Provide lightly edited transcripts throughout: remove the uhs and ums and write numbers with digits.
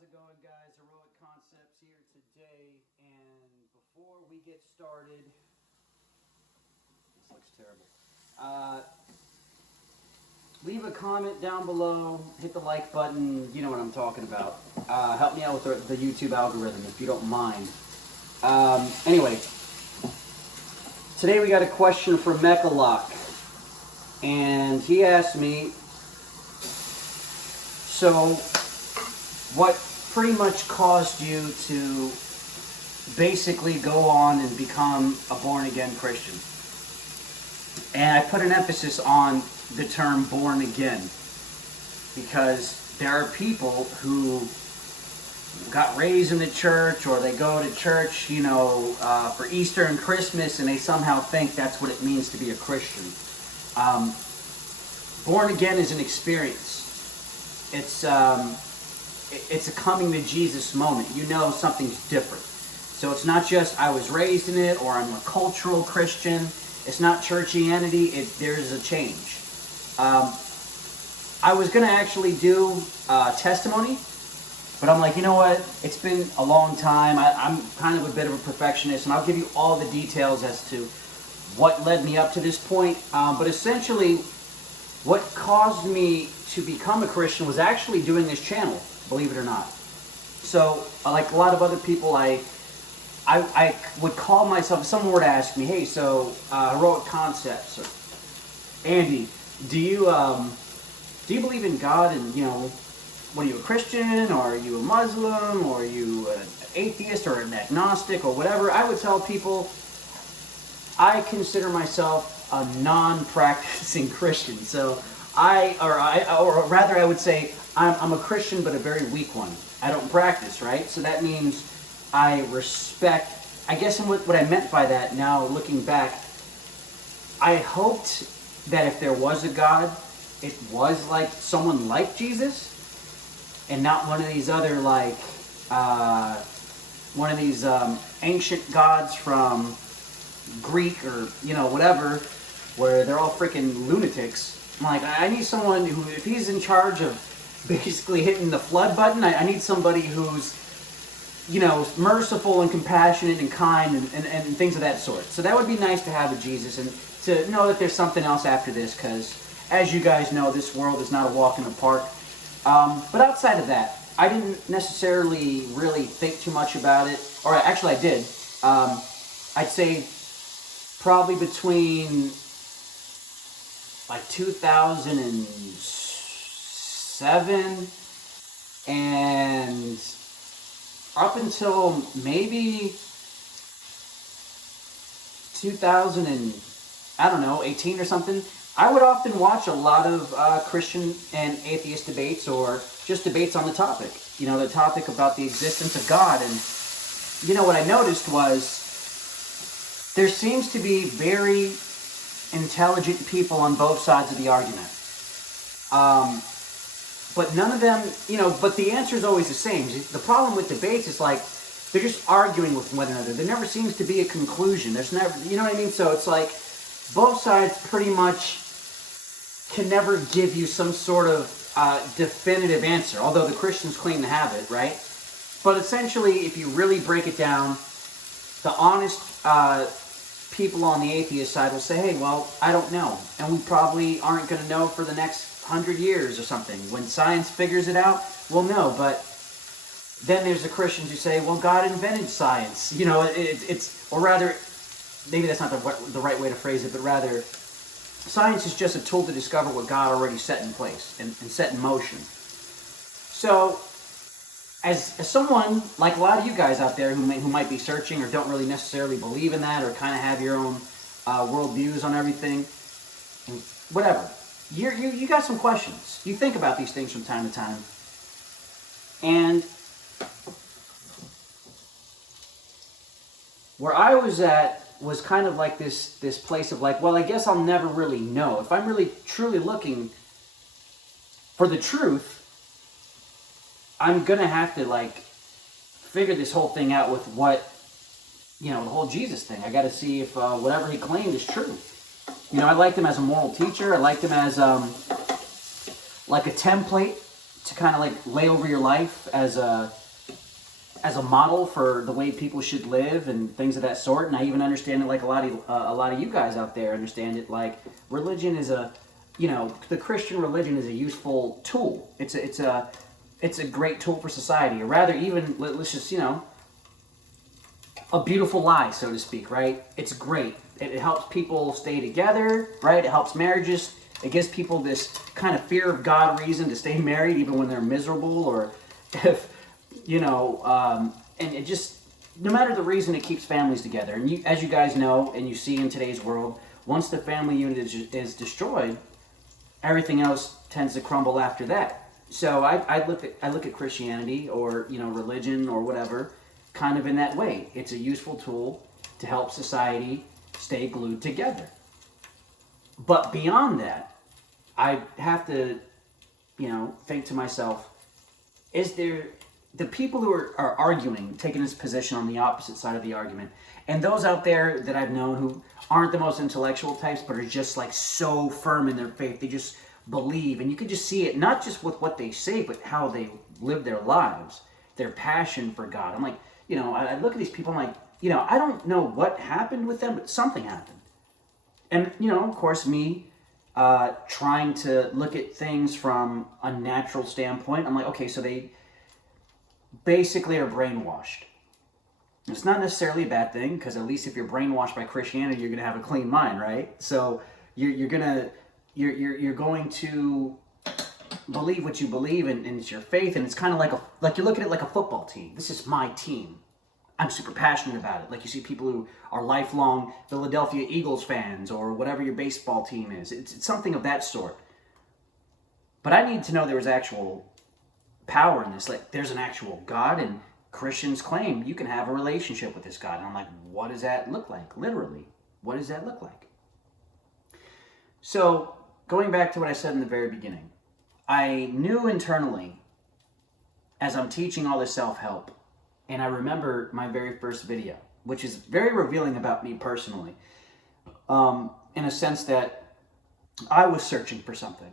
How's it going, guys? Heroic Concepts here today, and before we get started, this looks terrible. Leave a comment down below, hit the like button, you know what I'm talking about. Help me out with the YouTube algorithm if you don't mind. Anyway, today we got a question from Mechalock, and he asked me, so what pretty much caused you to basically go on and become a born-again Christian? And I put an emphasis on the term born again, because there are people who got raised in the church, or they go to church, you know, for Easter and Christmas, and they somehow think that's what it means to be a Christian. Born again is an experience. It's a coming to Jesus moment. You know something's different. So it's not just I was raised in it, or I'm a cultural Christian. It's not churchianity. There's a change. I was going to actually do testimony, but I'm like, you know what? It's been a long time. I'm kind of a bit of a perfectionist, and I'll give you all the details as to what led me up to this point. But essentially, what caused me to become a Christian was actually doing this channel, believe it or not. So, like a lot of other people, I would call myself, if someone were to ask me, hey, so, Heroic Concepts, or Andy, do you believe in God? And, you know, what are you, a Christian, or are you a Muslim, or are you an atheist, or an agnostic, or whatever? I would tell people, I consider myself a non-practicing Christian. So or rather I would say I'm a Christian, but a very weak one. I don't practice, right? So that means I respect, I guess what I meant by that now looking back, I hoped that if there was a God, it was like someone like Jesus, and not one of these other like, one of these ancient gods from Greek or, you know, whatever, where they're all freaking lunatics. I'm like, I need someone who, if he's in charge of basically hitting the flood button, I need somebody who's, you know, merciful and compassionate and kind and things of that sort. So that would be nice to have a Jesus, and to know that there's something else after this, because as you guys know, this world is not a walk in the park. But outside of that, I didn't necessarily really think too much about it. Or actually I did. I'd say probably between like 2007 and up until maybe 2018 or something, I would often watch a lot of Christian and atheist debates, or just debates on the topic. You know, the topic about the existence of God. And, you know, what I noticed was there seems to be very intelligent people on both sides of the argument. But none of them, you know, but the answer is always the same. The problem with debates is like, they're just arguing with one another. There never seems to be a conclusion. There's never, you know what I mean? So it's like, both sides pretty much can never give you some sort of definitive answer, although the Christians claim to have it, right? But essentially, if you really break it down, the honest people on the atheist side will say, hey, well, I don't know. And we probably aren't going to know for the next 100 years or something. When science figures it out, we'll know. But then there's the Christians who say, well, God invented science. You know, or rather, maybe that's not the right way to phrase it, but rather, science is just a tool to discover what God already set in place and set in motion. So, as someone, like a lot of you guys out there who might be searching or don't really necessarily believe in that, or kind of have your own worldviews on everything, and whatever, you got some questions. You think about these things from time to time. And where I was at was kind of like this place of like, well, I guess I'll never really know. If I'm really truly looking for the truth, I'm going to have to like figure this whole thing out with what, you know, the whole Jesus thing. I got to see if whatever he claimed is true. You know, I liked him as a moral teacher. I liked him as like a template to kind of like lay over your life as a model for the way people should live and things of that sort. And I even understand it like a lot of you guys out there understand it. Like religion is the Christian religion is a useful tool. It's a great tool for society, or rather, even let's just a beautiful lie, so to speak. Right? It's great. It helps people stay together. Right? It helps marriages. It gives people this kind of fear of God reason to stay married even when they're miserable, or if and it just, no matter the reason, it keeps families together. And as you guys know, and you see in today's world, once the family unit is destroyed, everything else tends to crumble after that. So I look at Christianity, or religion or whatever, kind of in that way. It's a useful tool to help society stay glued together. But beyond that, I have to think to myself, is there the people who are arguing, taking this position on the opposite side of the argument, and those out there that I've known who aren't the most intellectual types, but are just like so firm in their faith, they just believe, and you can just see it, not just with what they say, but how they live their lives, their passion for God. I'm like, I look at these people, I'm like, I don't know what happened with them, but something happened. And, of course, me trying to look at things from a natural standpoint, I'm like, okay, so they basically are brainwashed. It's not necessarily a bad thing, because at least if you're brainwashed by Christianity, you're going to have a clean mind, right? So you're going to believe what you believe, and it's your faith, and it's kind of like you look at it like a football team. This is my team. I'm super passionate about it. Like you see people who are lifelong Philadelphia Eagles fans, or whatever your baseball team is. It's something of that sort. But I need to know there was actual power in this. Like, there's an actual God, and Christians claim you can have a relationship with this God. And I'm like, what does that look like? Literally, what does that look like? So, going back to what I said in the very beginning, I knew internally, as I'm teaching all this self-help, and I remember my very first video, which is very revealing about me personally, in a sense that I was searching for something,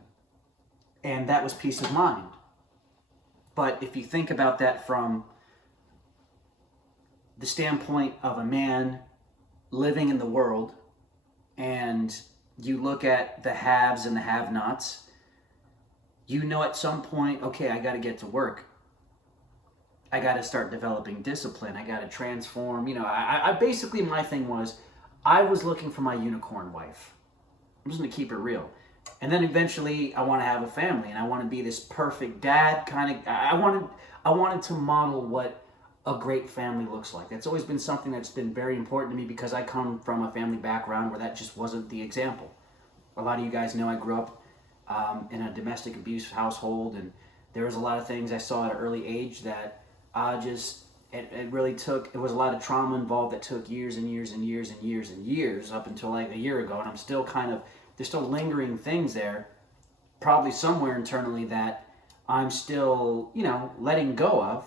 and that was peace of mind. But if you think about that from the standpoint of a man living in the world, and you look at the haves and the have-nots, at some point, okay, I got to get to work. I got to start developing discipline. I got to transform. I basically, my thing was, I was looking for my unicorn wife. I'm just going to keep it real. And then eventually I want to have a family, and I want to be this perfect dad kind of. I wanted to model what a great family looks like. That's always been something that's been very important to me, because I come from a family background where that just wasn't the example. A lot of you guys know I grew up in a domestic abuse household, and there was a lot of things I saw at an early age that it really took. It was a lot of trauma involved that took years and years and years and years and years up until like a year ago, and I'm still there's still lingering things there, probably somewhere internally, that I'm still, letting go of.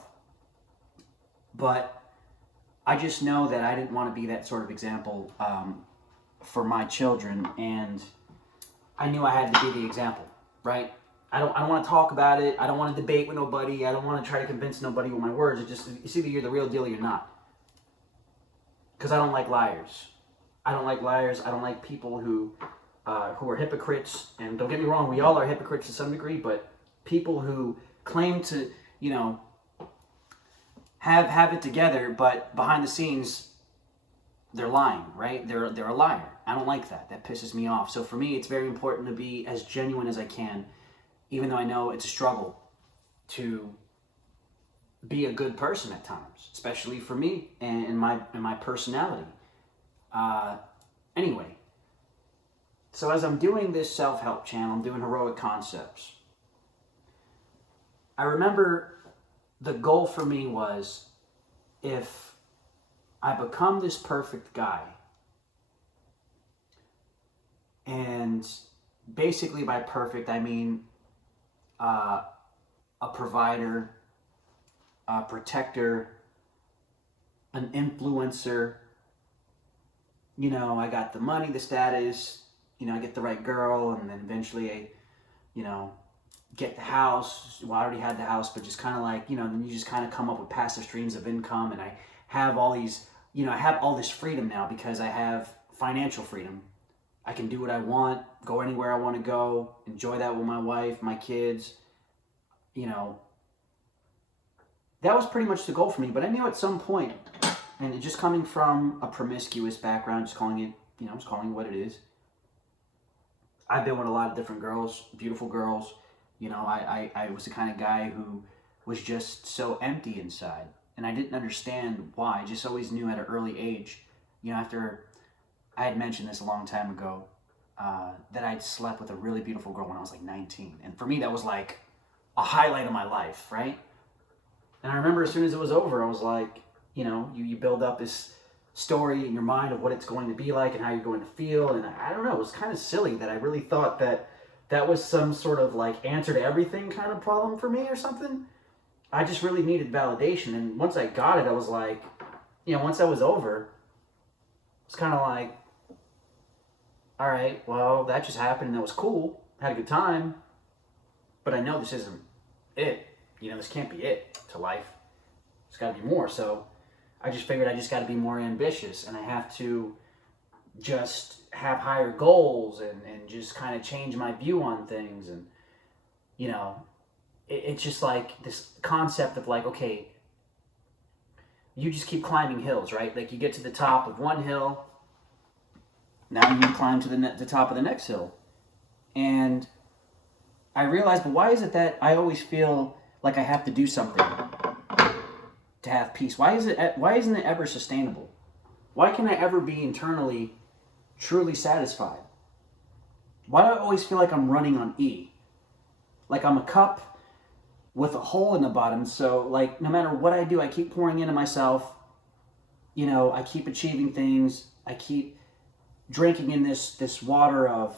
But I just know that I didn't want to be that sort of example for my children, and I knew I had to be the example, right? I don't want to talk about it. I don't want to debate with nobody. I don't want to try to convince nobody with my words. It's either you're the real deal or you're not. Because I don't like liars. I don't like liars. I don't like people who are hypocrites. And don't get me wrong, we all are hypocrites to some degree, but people who claim to, have it together, but behind the scenes, they're lying, right? They're a liar. I don't like that. That pisses me off. So for me, it's very important to be as genuine as I can, even though I know it's a struggle to be a good person at times, especially for me and in my personality. Anyway, so as I'm doing this self-help channel, I'm doing heroic concepts. I remember the goal for me was, if I become this perfect guy, and basically by perfect I mean a provider, a protector, an influencer. I got the money, the status, I get the right girl, and then eventually I, get the house. Well, I already had the house, but just kind of like, then you just kind of come up with passive streams of income. And I have all these, I have all this freedom now because I have financial freedom. I can do what I want, go anywhere I want to go, enjoy that with my wife, my kids. That was pretty much the goal for me. But I knew at some point, and it just coming from a promiscuous background, just calling it, just calling it what it is. I've been with a lot of different girls, beautiful girls. I was the kind of guy who was just so empty inside. And I didn't understand why. I just always knew at an early age, after I had mentioned this a long time ago, that I'd slept with a really beautiful girl when I was like 19. And for me, that was like a highlight of my life, right? And I remember as soon as it was over, I was like, you build up this story in your mind of what it's going to be like and how you're going to feel. And I don't know, it was kind of silly that I really thought that was some sort of like answer to everything kind of problem for me or something. I just really needed validation. And once I got it, I was like, once that was over, it's kind of like, all right, well, that just happened and that was cool. Had a good time. But I know this isn't it. This can't be it to life. There's got to be more. So I just figured I just got to be more ambitious, and I have to just have higher goals and just kind of change my view on things. And, it's just like this concept of like, okay, you just keep climbing hills, right? Like you get to the top of one hill, now you climb to the top of the next hill. And I realized, but why is it that I always feel like I have to do something to have peace? Why isn't it ever sustainable? Why can I ever be internally truly satisfied? Why do I always feel like I'm running on E? Like I'm a cup with a hole in the bottom, so like no matter what I do, I keep pouring into myself. I keep achieving things. I keep drinking in this water of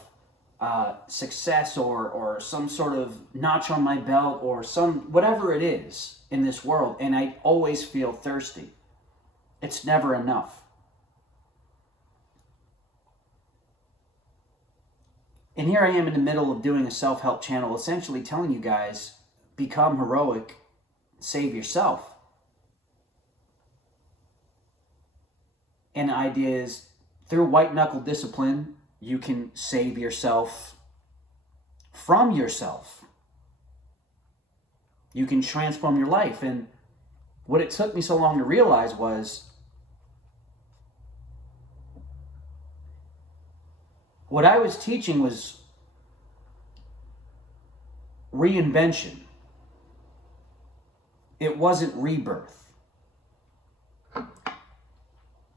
success or some sort of notch on my belt or some whatever it is in this world, and I always feel thirsty. It's never enough. And here I am in the middle of doing a self-help channel, essentially telling you guys, become heroic, save yourself. And the idea is, through white knuckle discipline, you can save yourself from yourself. You can transform your life. And what it took me so long to realize was, what I was teaching was reinvention. It wasn't rebirth.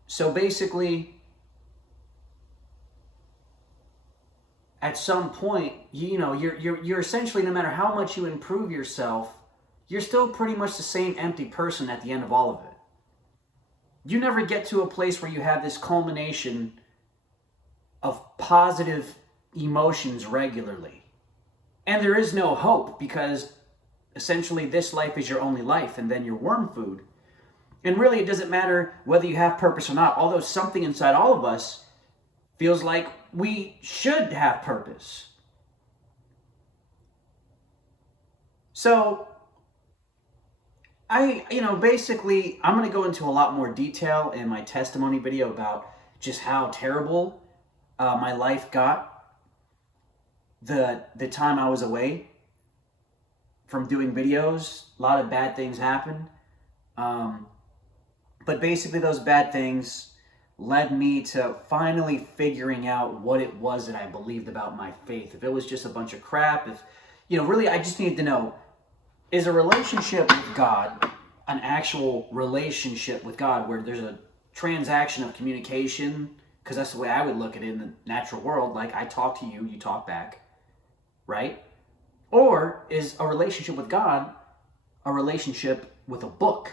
So basically, at some point, you're essentially, no matter how much you improve yourself, you're still pretty much the same empty person at the end of all of it. You never get to a place where you have this culmination of positive emotions regularly. And there is no hope, because essentially this life is your only life, and then you're worm food. And really, it doesn't matter whether you have purpose or not, although something inside all of us feels like we should have purpose. So, basically, I'm going to go into a lot more detail in my testimony video about just how terrible my life got the time I was away from doing videos. A lot of bad things happened. But basically, those bad things led me to finally figuring out what it was that I believed about my faith. If it was just a bunch of crap, if, really I just needed to know, is a relationship with God an actual relationship with God where there's a transaction of communication? Because that's the way I would look at it in the natural world. Like, I talk to you, you talk back, right? Or is a relationship with God a relationship with a book?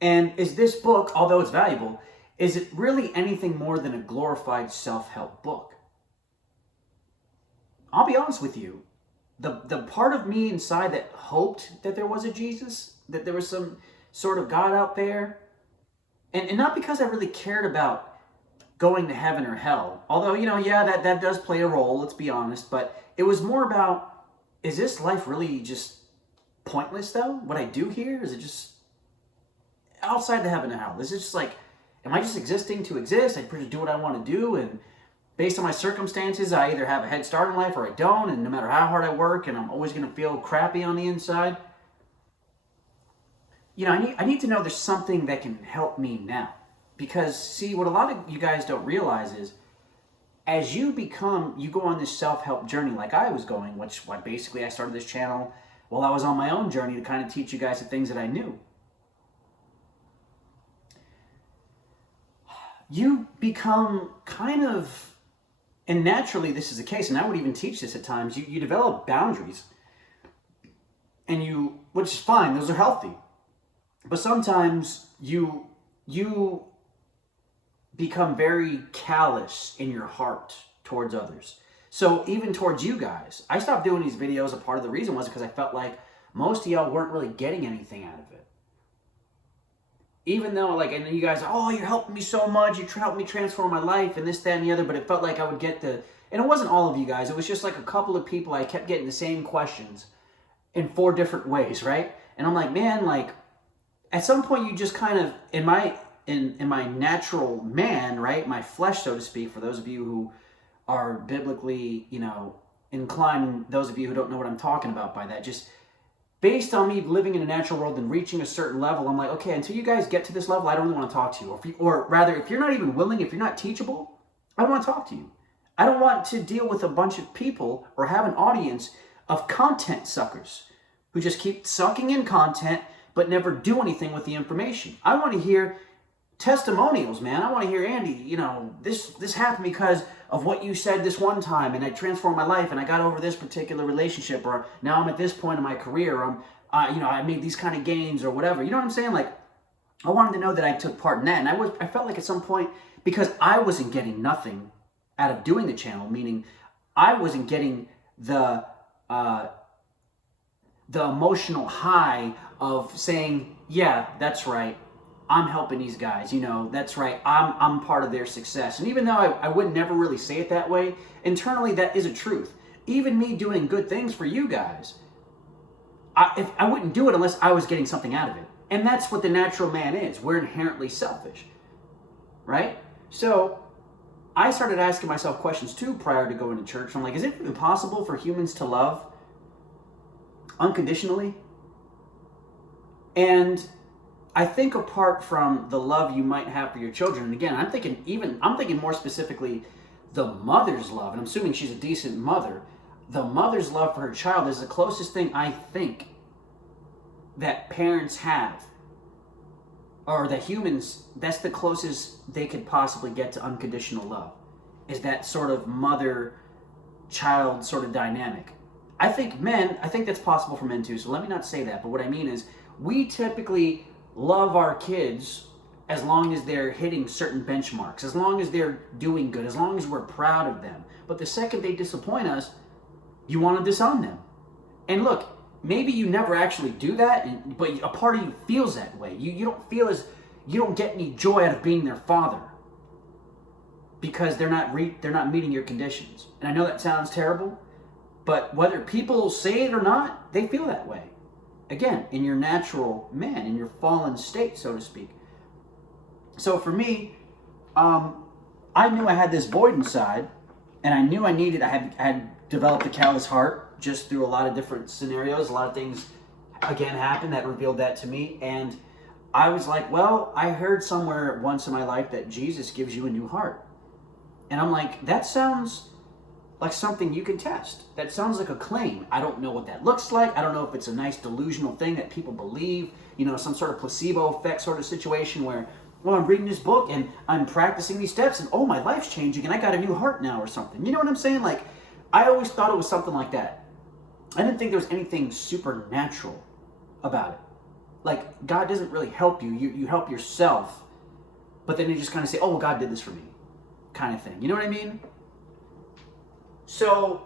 And is this book, although it's valuable, is it really anything more than a glorified self-help book? I'll be honest with you. The part of me inside that hoped that there was a Jesus, that there was some sort of God out there, and not because I really cared about going to heaven or hell, although, that does play a role, let's be honest, but it was more about is this life really just pointless though? What I do here, is it just outside the heaven and hell? Is it just like, am I just existing to exist? I just do what I want to do, and based on my circumstances, I either have a head start in life or I don't, and no matter how hard I work, and I'm always going to feel crappy on the inside. You know, I need to know there's something that can help me now. Because, see, what a lot of you guys don't realize is, as you go on this self-help journey like I was going, which why basically I started this channel while I was on my own journey to kind of teach you guys the things that I knew. You become kind of, and naturally this is the case, and I would even teach this at times, you develop boundaries, and which is fine, those are healthy. But sometimes you become very callous in your heart towards others. So even towards you guys, I stopped doing these videos. A part of the reason was because I felt like most of y'all weren't really getting anything out of it. Even though, like, and then you guys, oh, you're helping me so much, you helped me transform my life, and this, that, and the other, but it felt like I would get and it wasn't all of you guys, it was just like a couple of people. I kept getting the same questions in 4 different ways, right? And I'm like, man, like, at some point you just kind of, in my natural man, right, my flesh, so to speak, for those of you who are biblically, inclined, those of you who don't know what I'm talking about by that, just based on me living in a natural world and reaching a certain level, I'm like, okay, until you guys get to this level, I don't really want to talk to you. Or rather, if you're not even willing, if you're not teachable, I don't want to talk to you. I don't want to deal with a bunch of people or have an audience of content suckers who just keep sucking in content but never do anything with the information. I want to hear testimonials, man. I want to hear, Andy, this happened because of what you said this one time, and I transformed my life, and I got over this particular relationship, or now I'm at this point in my career, or I made these kind of gains, or whatever. You know what I'm saying? Like, I wanted to know that I took part in that, and I felt like at some point, because I wasn't getting nothing out of doing the channel, meaning I wasn't getting the emotional high of saying, yeah, that's right, I'm helping these guys, that's right, I'm part of their success. And even though I would never really say it that way, internally that is a truth. Even me doing good things for you guys, I wouldn't do it unless I was getting something out of it. And that's what the natural man is. We're inherently selfish, right? So I started asking myself questions too prior to going to church. I'm like, is it even possible for humans to love unconditionally? And I think apart from the love you might have for your children, and again, I'm thinking more specifically the mother's love, and I'm assuming she's a decent mother. The mother's love for her child is the closest thing I think that parents have, or that humans, that's the closest they could possibly get to unconditional love, is that sort of mother-child sort of dynamic. I think that's possible for men too, so let me not say that, but what I mean is, we typically love our kids as long as they're hitting certain benchmarks, as long as they're doing good, as long as we're proud of them. But the second they disappoint us, you want to disown them. And look, maybe you never actually do that, but a part of you feels that way. You don't get any joy out of being their father because they're not meeting your conditions. And I know that sounds terrible, but whether people say it or not, they feel that way. Again, in your natural man, in your fallen state, so to speak. So for me, I knew I had this void inside, and I knew I had developed a callous heart just through a lot of different scenarios. A lot of things, again, happened that revealed that to me. And I was like, well, I heard somewhere once in my life that Jesus gives you a new heart. And I'm like, that sounds like something you can test. That sounds like a claim. I don't know what that looks like. I don't know if it's a nice delusional thing that people believe, some sort of placebo effect sort of situation where, well, I'm reading this book and I'm practicing these steps and oh, my life's changing and I got a new heart now or something. You know what I'm saying? Like, I always thought it was something like that. I didn't think there was anything supernatural about it. Like, God doesn't really help you. You help yourself, but then you just kind of say, oh, well, God did this for me, kind of thing. You know what I mean? So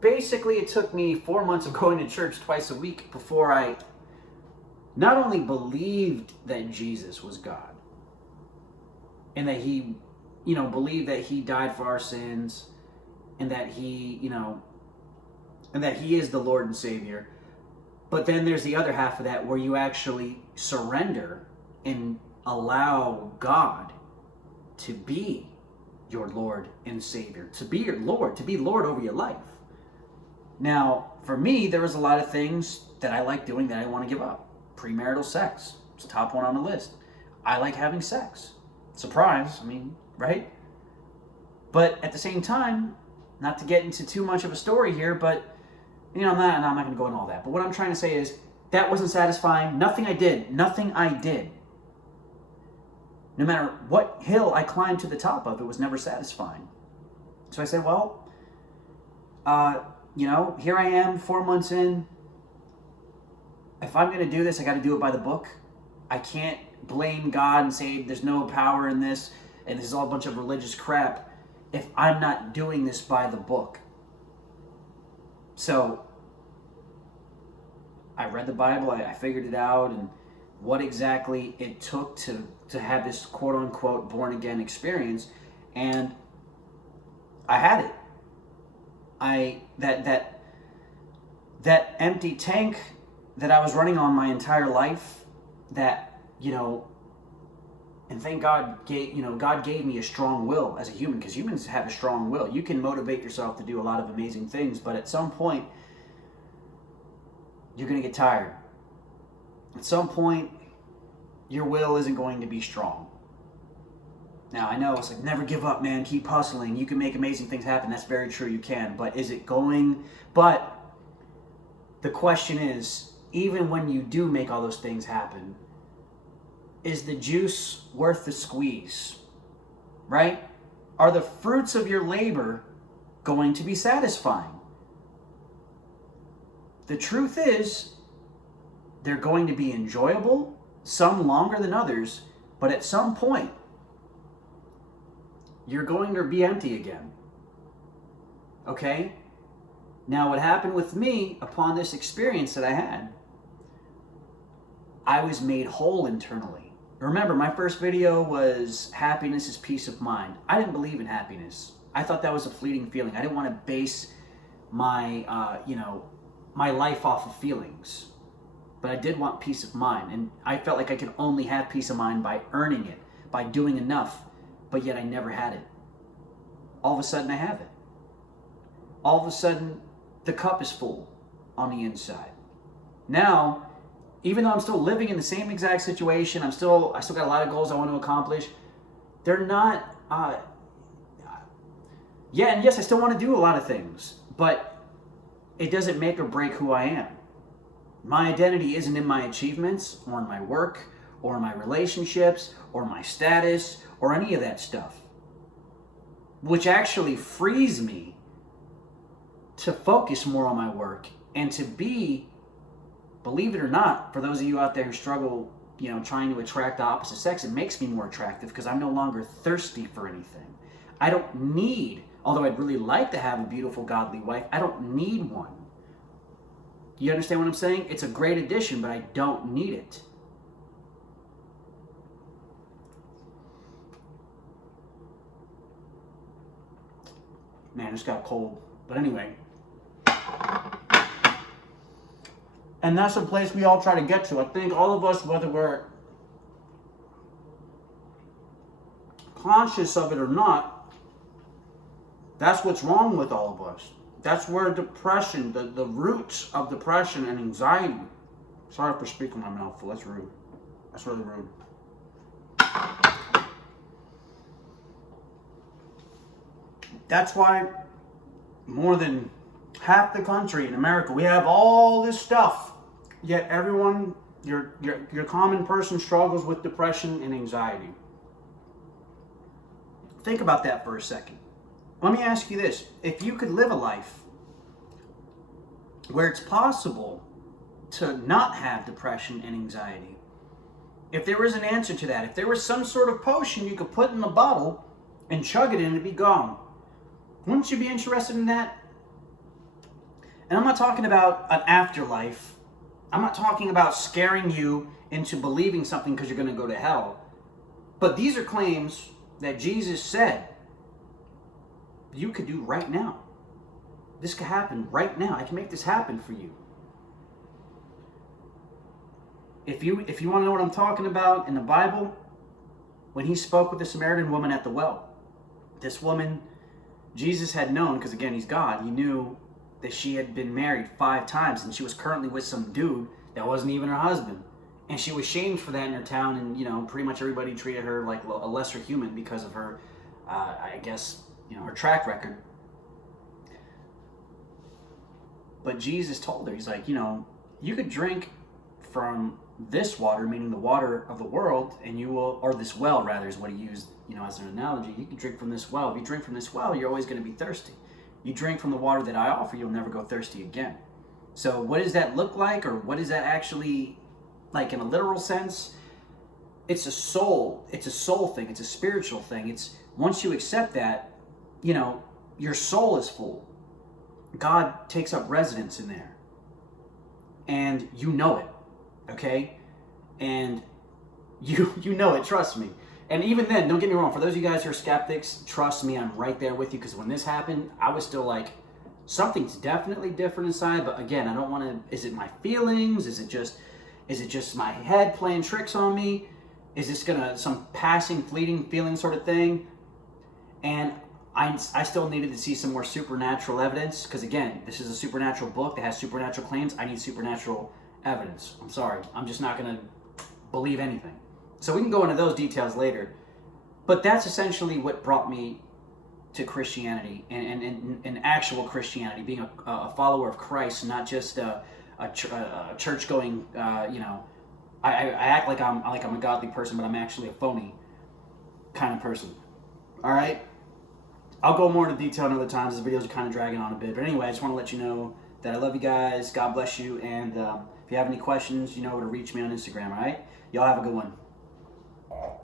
basically it took me 4 months of going to church twice a week before I not only believed that Jesus was God and that he, believed that he died for our sins and that he, and that he is the Lord and Savior. But then there's the other half of that where you actually surrender and allow God to be your Lord and Savior, to be your Lord, to be Lord over your life. Now, for me, there was a lot of things that I like doing that I didn't want to give up. Premarital sex. It's the top one on the list. I like having sex. Surprise, I mean, right? But at the same time, not to get into too much of a story here, but I'm not going to go into all that. But what I'm trying to say is that wasn't satisfying. Nothing I did, no matter what hill I climbed to the top of, it was never satisfying. So I said, well, here I am 4 months in. If I'm going to do this, I got to do it by the book. I can't blame God and say there's no power in this and this is all a bunch of religious crap if I'm not doing this by the book. So I read the Bible, I figured it out, and what exactly it took to have this quote-unquote born-again experience, and I had it. That empty tank that I was running on my entire life, and thank God, God gave me a strong will as a human, because humans have a strong will. You can motivate yourself to do a lot of amazing things, but at some point, you're going to get tired. At some point, your will isn't going to be strong. Now, I know it's like, never give up, man. Keep hustling. You can make amazing things happen. That's very true. You can. But is it going? But the question is, even when you do make all those things happen, is the juice worth the squeeze? Right? Are the fruits of your labor going to be satisfying? The truth is, they're going to be enjoyable, some longer than others, but at some point, you're going to be empty again. Okay? Now, what happened with me upon this experience that I had, I was made whole internally. Remember, my first video was happiness is peace of mind. I didn't believe in happiness. I thought that was a fleeting feeling. I didn't want to base my, my life off of feelings. But I did want peace of mind. And I felt like I could only have peace of mind by earning it, by doing enough. But yet I never had it. All of a sudden I have it. All of a sudden the cup is full on the inside. Now, even though I'm still living in the same exact situation, I still got a lot of goals I want to accomplish. They're not, and yes, I still want to do a lot of things, but it doesn't make or break who I am. My identity isn't in my achievements, or in my work, or in my relationships, or my status, or any of that stuff. Which actually frees me to focus more on my work and to be, believe it or not, for those of you out there who struggle, trying to attract the opposite sex, it makes me more attractive because I'm no longer thirsty for anything. I don't need, although I'd really like to have a beautiful, godly wife, I don't need one. You understand what I'm saying? It's a great addition, but I don't need it. Man, it's got cold. But anyway. And that's a place we all try to get to. I think all of us, whether we're conscious of it or not, that's what's wrong with all of us. That's where depression, the roots of depression and anxiety. Sorry for speaking my mouth full. That's rude. That's really rude. That's why more than half the country in America, we have all this stuff. Yet everyone, your common person struggles with depression and anxiety. Think about that for a second. Let me ask you this. If you could live a life where it's possible to not have depression and anxiety, if there was an answer to that, if there was some sort of potion you could put in a bottle and chug it and it'd be gone, wouldn't you be interested in that? And I'm not talking about an afterlife. I'm not talking about scaring you into believing something because you're going to go to hell. But these are claims that Jesus said you could do right now. this could happen right now. I can make this happen for you. If you want to know what I'm talking about in the Bible, when he spoke with the Samaritan woman at the well, this woman, Jesus had known, because again, he's God, he knew that she had been married 5 times and she was currently with some dude that wasn't even her husband. And she was shamed for that in her town, and pretty much everybody treated her like a lesser human because of her, I guess, her track record. But Jesus told her, he's like, you could drink from this water, meaning the water of the world, and you will, or this well rather is what he used, as an analogy. You can drink from this well. If you drink from this well, you're always going to be thirsty. You drink from the water that I offer, you'll never go thirsty again. So what does that look like, or what is that actually like in a literal sense? It's a soul thing. It's a spiritual thing. It's once you accept that, your soul is full. God takes up residence in there. And you know it. Okay? And you know it, trust me. And even then, don't get me wrong, for those of you guys who are skeptics, trust me, I'm right there with you, because when this happened, I was still like, something's definitely different inside, but again, I don't want to, is it my feelings? Is it just my head playing tricks on me? Is this some passing, fleeting feeling sort of thing? And I still needed to see some more supernatural evidence, because again, this is a supernatural book that has supernatural claims. I need supernatural evidence. I'm sorry. I'm just not going to believe anything. So we can go into those details later. But that's essentially what brought me to Christianity, and actual Christianity, being a follower of Christ, not just a church-going, I act like I'm a godly person, but I'm actually a phony kind of person. All right? I'll go more into detail another time. This video's kind of dragging on a bit. But anyway, I just want to let you know that I love you guys. God bless you. And if you have any questions, you know where to reach me on Instagram, all right? Y'all have a good one.